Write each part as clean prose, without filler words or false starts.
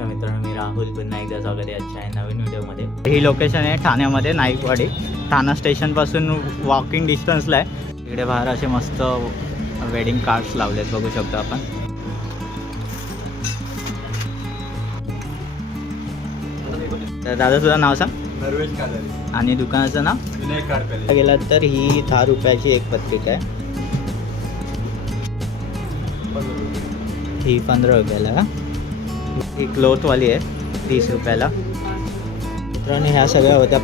नमस्कार मित्रांनो, मी राहुल पुन्हा एकदा स्वागत आहे आजच्या नवीन व्हिडिओमध्ये. ही लोकेशन आहे ठाण्यामध्ये, नाईकवाडी. ठाणा स्टेशनपासून वॉकिंग डिस्टन्सला आहे. इकडे बाहेर असे मस्त वेडिंग कार्ड्स लावलेत, बघू शकतो आपण. तर दादा तुझं नाव सांग. नर्वेश कादरी. आणि दुकानाचं नाव विनायक कार्ड पॅलेस. गेला तर ही 10 रुपयाची एक पत्रिका आहे. ही 15 रुपयाला का? ही क्लोथवाली आहे 30 रुपयाला. मित्रांनो ह्या सगळ्या होत्या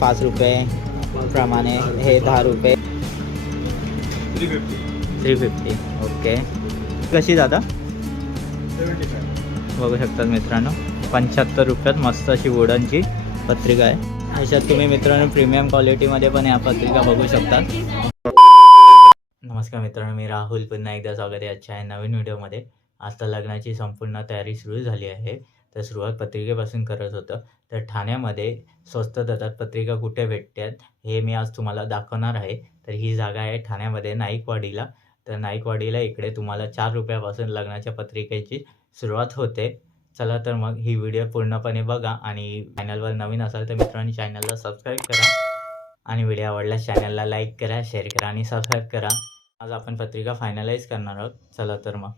5 रुपये प्रमाणे. हे 10 रुपये. 350. ओके. कशी दादा? 75. बघू शकतात मित्रांनो, 75 रुपयात मस्त अशी वुडनची पत्रिका आहे. अशात तुम्ही मित्रांनो प्रीमियम क्वालिटीमध्ये पण या पत्रिका बघू शकतात. नमस्कार मित्रांनो, मी राहुल पुन्हा एकदा स्वागत आहे आजच्या नवीन व्हिडिओमध्ये. आता लग्नाची संपूर्ण तयारी सुरू झाली आहे. तर सुरुवात पत्रिकेपासून करत होतं. तर ठाण्यामध्ये स्वस्त दरात पत्रिका कुठे भेटतात हे मी आज तुम्हाला दाखवणार आहे. तर ही जागा आहे ठाण्यामध्ये नाईकवाडीला. तर नाईकवाडीला इकडे तुम्हाला 4 रुपयापासून लग्नाच्या पत्रिकेची सुरुवात होते. चला तर मग ही व्हिडिओ पूर्णपणे बघा. आणि चॅनलवर नवीन असाल तर मित्रांनी चॅनलला सबस्क्राईब करा. आणि व्हिडिओ आवडल्यास चॅनलला लाईक करा, शेअर करा आणि सबस्क्राईब करा. आज आपण पत्रिका फायनलाइज करणार आहोत. चला तर मग.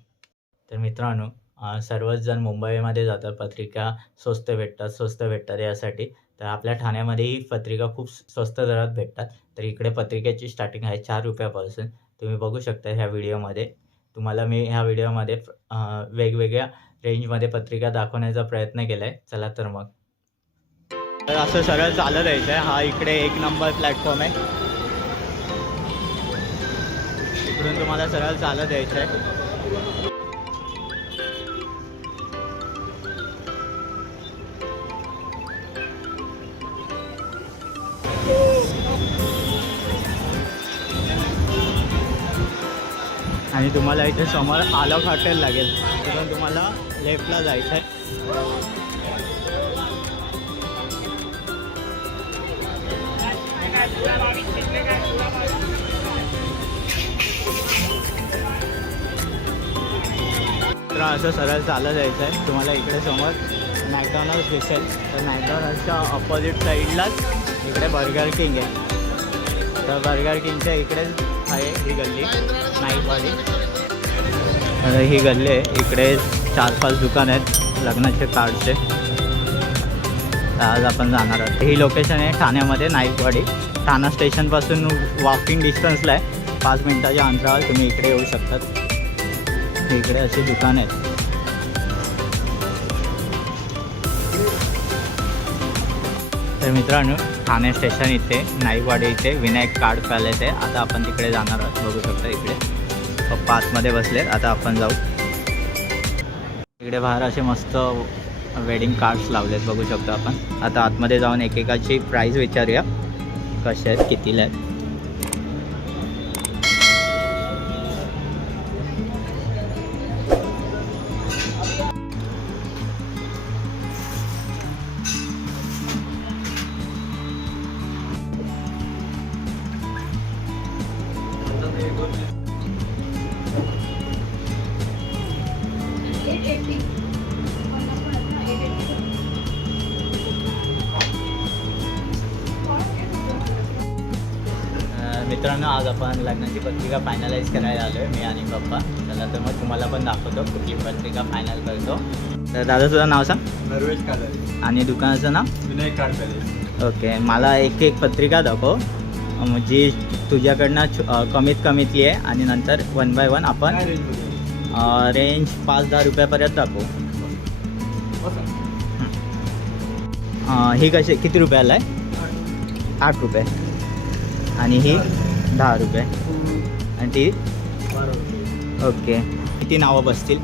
तर मित्रांनो सर्वच जण मुंबईमध्ये जातात पत्रिका स्वस्त भेटतात यासाठी. तर आपल्या ठाण्यामध्ये ही पत्रिका खूप स्वस्त दरात भेटतात. तर इकडे पत्रिकेची स्टार्टिंग आहे 4 रुपयापासून. तुम्ही बघू शकता ह्या व्हिडिओमध्ये. तुम्हाला मी ह्या व्हिडिओमध्ये वेगवेगळ्या रेंजमध्ये पत्रिका दाखवण्याचा प्रयत्न केला आहे. चला तर मग. तर असं सरळ चालत यायचं आहे. हा इकडे 1 नंबर प्लॅटफॉर्म आहे. इकडून तुम्हाला सरळ चालत यायचं आहे. आणि तुम्हाला इथे समोर आलोक हॉटेल लागेल. तिथून तुम्हाला लेफ्टला जायचं आहे. तर असं सरळ चालत जायचं आहे. तुम्हाला इकडे समोर मॅकडॉनल्ड्स दिसेल. तर मॅकडॉनल्ड्सच्या ऑपोजिट साईडलाच इकडे बर्गर किंग आहे. तर बर्गर किंगच्या इकडेच आहे ही गल्ली नाईकवाडी. तर ही गल्ली आहे. इकडे 4-5 दुकान आहेत लग्नाचे कार्डचे. आज आपण जाणार आहोत. ही लोकेशन आहे ठाण्यामध्ये नाईकवाडी. ठाणा स्टेशनपासून वॉकिंग डिस्टन्सला आहे. 5 मिनिटाच्या अंतरावर तुम्ही इकडे येऊ शकतात. इकडे अशी दुकान आहेत. तर मित्रांनो ठाणे स्टेशन इथे नाईकवाडी इथे विनायक कार्ड पॅलेस आहे. आता आपण तिकडे जाणार आहोत. बघू शकता इकडे पप्पा आतमध्ये बसलेत. आता आपण जाऊ. इकडे बाहेर असे मस्त वेडिंग कार्ड्स लावलेत, बघू शकतो आपण. आता आतमध्ये जाऊन एकेकाची प्राईस विचारूया कसे आहेत, कितीला आहेत. मित्रांनो आज आपण लग्नाची पत्रिका फायनलाइज करायला आलो आहे, मी आणि पप्पा. चला तर मग तुम्हाला पण दाखवतो कुठली पत्रिका फायनल करतो. तर दादा तुझं नाव सांग. नर्वेश कादरी. आणि दुकानाचं नाव विनायक कार्ड पॅलेस. ओके. मला एक पत्रिका दाखव जी तुझ्याकडनं कमीत कमीतली आहे. आणि नंतर 1 बाय 1 आपण रेंज 5-10 रुपयापर्यंत दाखवू. ही कशी किती रुपयाला आहे? 8 रुपये. आणि ही 10 रुपये. आणि ती 12 रुपये. ओके. किती नावं बसतील?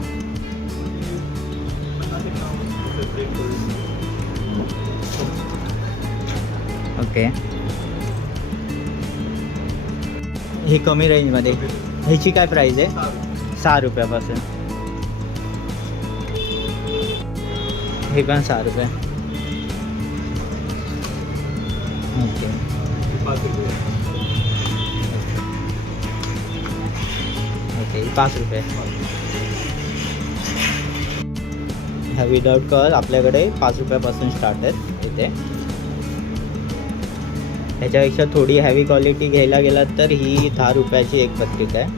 ओके. ही कमी रेंजमध्ये. ह्याची काय प्राईस आहे? 6 रुपयापासून. हे पण 6 रुपये. ओके. 5 रुपये. ओके 5 रुपये. ह्या विदाउट कवर आपल्याकडे 5 रुपयापासून स्टार्ट आहेत इथे. ह्याच्यापेक्षा थोडी हॅवी क्वालिटी घ्यायला गेलात तर ही 10 रुपयाची एक पत्रिका आहे.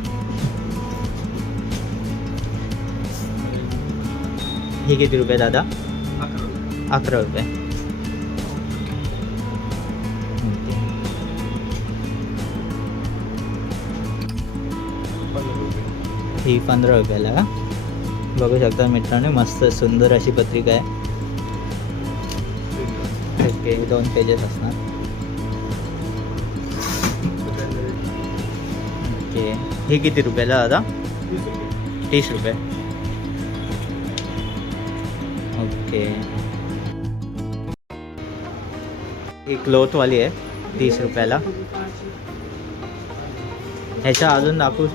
ही किती रुपये दादा? 11 रुपये. ओके. ही 15 रुपयाला का? बघू शकता मित्रांनो, मस्त सुंदर अशी पत्रिका आहे. ओके, 2 पेजेस असणार. ओके, ही किती रुपयाला दादा? 30 रुपये. ओके, ही क्लोथवाली आहे 30 रुपयाला. ह्याच्या अजून दाखवू.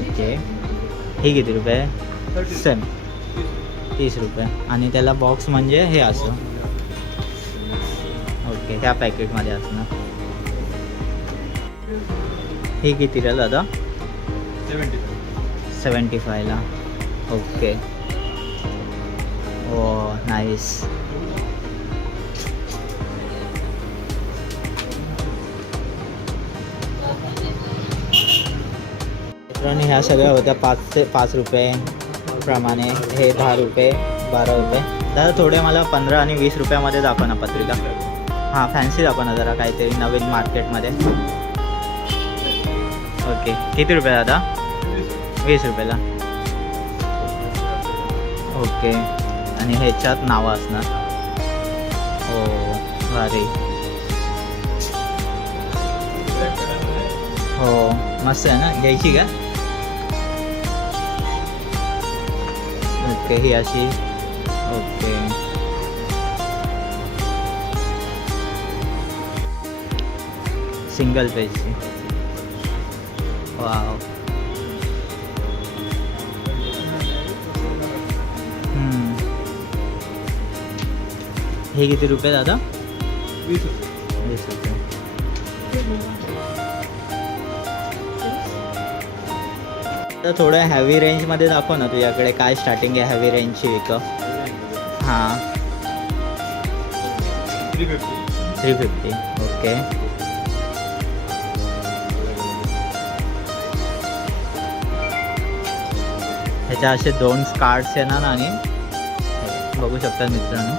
ओके, ही किती रुपये? सेम 30 रुपये. आणि त्याला बॉक्स म्हणजे हे असं. ओके, ह्या पॅकेटमध्ये असणार. ही कितीला दादा? 75ला. ओके. ओ नाईस. मित्रांनो, ह्या सगळ्या होत्या 5 रुपये प्रमाणे. हे 10 रुपये, 12 रुपये. दादा थोडे मला 15 आणि 20 रुपयामध्ये दाखवा ना पत्रिका. हां, फॅन्सी दाखवा ना जरा, काहीतरी नवीन मार्केटमध्ये. ओके, किती रुपये दादा? 20 रुपयाला. ओके, आणि ह्याच्यात नावं असणार. हो, भारी. हो, मस्त आहे ना, घ्यायची का? ओके, ही अशी. ओके, सिंगल पेजची. वाव. हे किती रुपये दादा? 20 रुपये. 20 रुपये. तर थोडं हॅवी रेंजमध्ये दाखव ना, तुझ्याकडे काय स्टार्टिंग आहे हॅवी रेंजची विक? हां, 350. ओके. ह्याच्या असे 2 कार्ड्स येणार आणि बघू शकता मित्रांनो.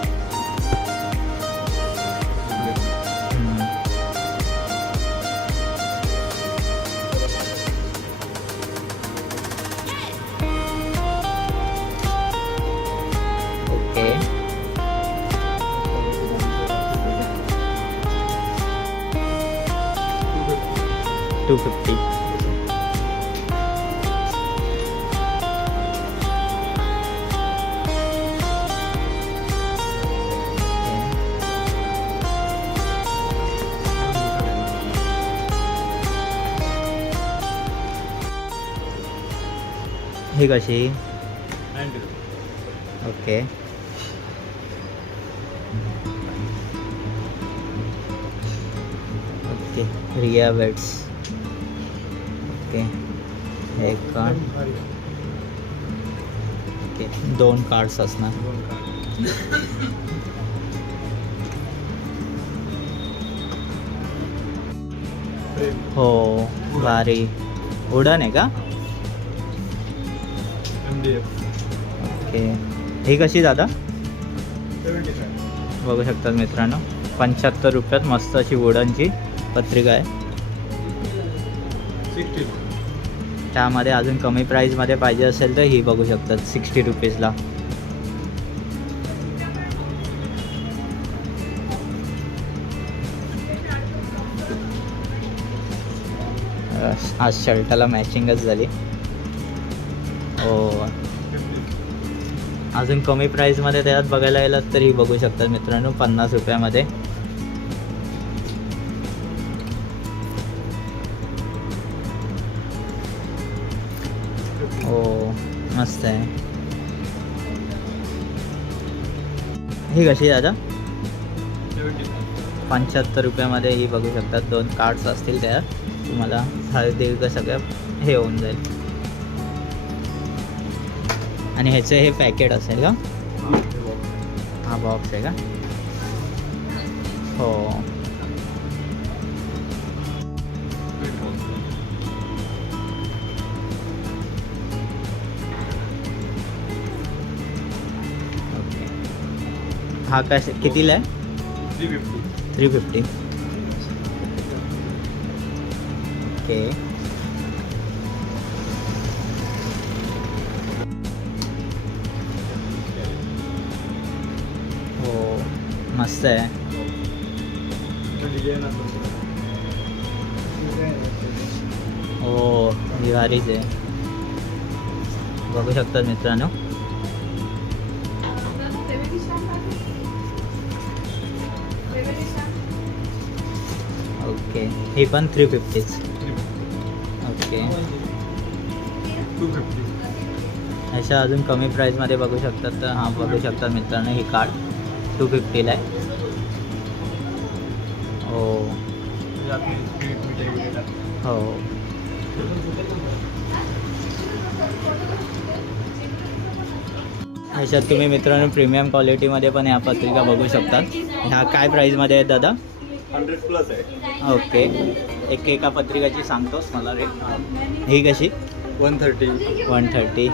ओके, 250. ही कशी? 90 रुपये. Okay. Okay, Riya beds. Okay, हे कार्ड. ओके, 2 कार्ड्स असणार. हो, भारी. उडान आहे का? ओके, ही कशी दादा? 75. बघू शकतात मित्रांनो, 75 रुपयात मस्त अशी वुडनची पत्रिका आहे. 60. त्यामध्ये अजून कमी प्राईजमध्ये पाहिजे असेल तर ही बघू शकतात 60 रुपीजला. आज शर्टाला मॅचिंगच झाली. हो, अजून कमी प्राईजमध्ये त्यात बघायला गेलात तर ही बघू शकतात मित्रांनो 50 रुपयामध्ये. हो, मस्त आहे. ही कशी दादा? 75 रुपयामध्ये ही बघू शकतात. 2 कार्ड्स असतील त्यात. तुम्हाला हळदी सगळं हे होऊन जाईल. आणि ह्याचं हे पॅकेट असेल का? हा, हे box आहे. हा बॉक्स आहे का? हो. Big box आहे. ओके. हा काय कितीला आहे? 350. 350. ओके. हो मस्त आहे. डिझाईन असेल हो ही भारीच आहे. बघू शकतात मित्रांनो. ओके ही पण 350. ओके. 250. अशा अजून कमी प्राईसमध्ये बघू शकतात. तर हा बघू शकतात मित्रांनो ही कार्ड 250ला आहे. हो म्हणजे आपली स्पीड मीटर वगैरे टाकतात. हो. ह्याच्यात तुम्ही मित्रांनो प्रीमियम क्वालिटीमध्ये पण ह्या पत्रिका बघू शकतात. ह्या काय प्राईजमध्ये आहेत दादा? 100 प्लस आहे. ओके. एका पत्रिकाची सांगतोस मला रेट? ही कशी? 130, 130,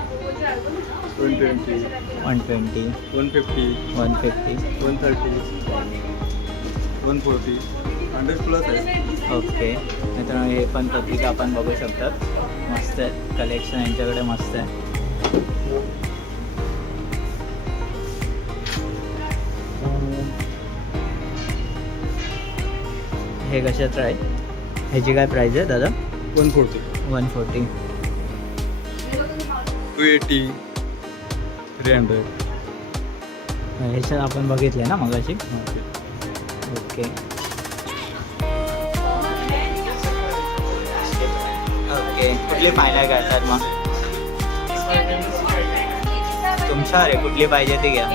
120, 120, 150, 150. 130, 140, 100 प्लस आहे. ओके. मित्रांनो हे पण पत्रिका आपण बघू शकतात. मस्त आहे. कलेक्शन यांच्याकडे मस्त आहे. हे कशाचं आहे? ह्याची काय प्राईज आहे दादा? 140, 140. 280, 300. ह्याच्यात आपण बघितले ना मगाशी. ओके. ओके कुठली फायनल करतात मग? तुमच्या अरे कुठली पाहिजे ती घ्या.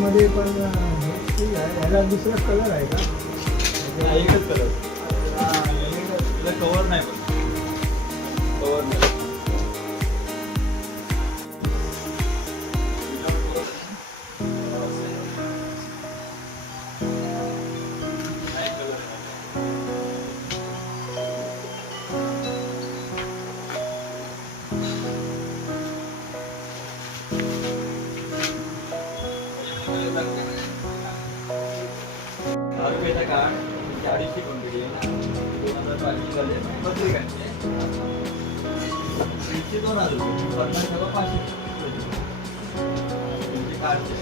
मध्ये पण ठीक आहे. याला दुसरा कलर आहे का? एकच कलर. त्याला कवर नाही पण. कवर नाही. रुपयाचा कार्ड 450 कंपनी आहे ना. 2022 झाले पत्रिकांचे 2000 रुपये 50 सगळं 500 तुमचे कार्डचे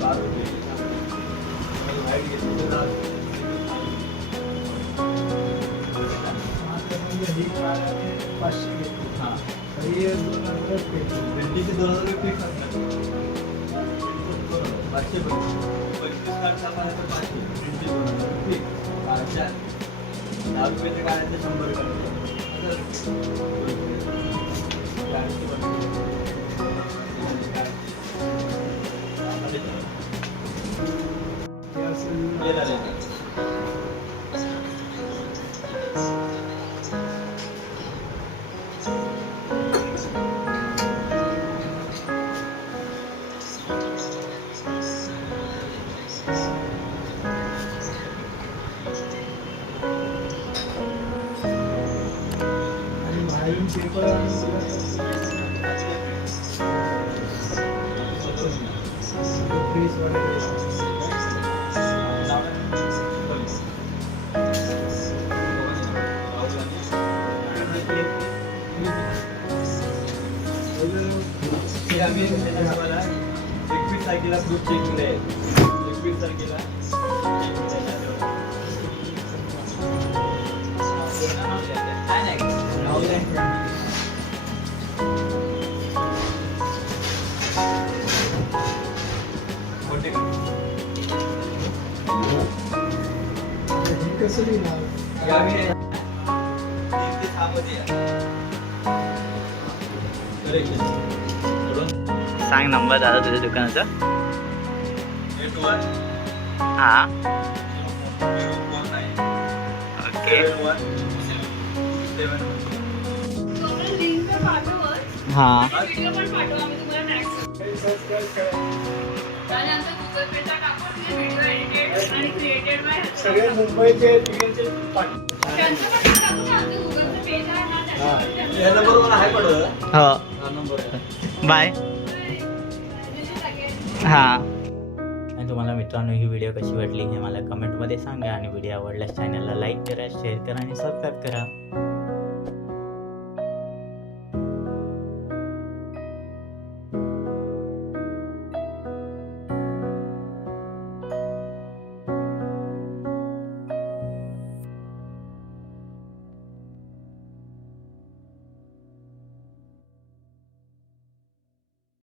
10 रुपये व्हाईट घेतली तर 10 रुपये. म्हणजे ही कार आहे 500 घेतली. हां ही 2000 घेतली. 2000 रुपये फिक्स असतात. 500 25 कार्डचा पाहिजे तर 500 2000 फिक्स. कार्डच्या 10 रुपयाच्या कार्डाचे 100 कार्ड हे असेल हे झाले. आणि बाहेरून पेपर फ्रीज वगैरे आम्ही तुम्हाला 21 तारखेला प्रूफ चेकिंग आहे. 21 तारखेला कसं लिहिणार? गावी आहे. 3 ते 6 मध्ये आहे. Correct. बरोबर. सांग नंबर दादा तुझ्या दुकानाचा. 81 हां 049 ओके 71 लिंक तर पाठवच हां व्हिडिओ पण पाठवा आम्ही तुम्हाला टॅग सबस्क्राईब करा. आणि आमचा गुगल पेचा टाकून व्हिडिओ एडिटेड आणि क्रिएटेड बाय सगळे मुंबईचे तिकडचे पाठ- त्यांचं पण टाकू ना आमचं गुगलचं पेज आहे ना त्याच्यावर त्यांचं या नंबर मला आहे पडत हो हा नंबर आहे. बाय त्याचे सगळे हां. आणि तुम्हाला मित्रांनो ही व्हिडिओ कशी वाटली हे मला कमेंटमध्ये सांगा आणि व्हिडिओ आवडल्यास चॅनलला लाईक करा शेअर करा आणि सबस्क्राईब करा.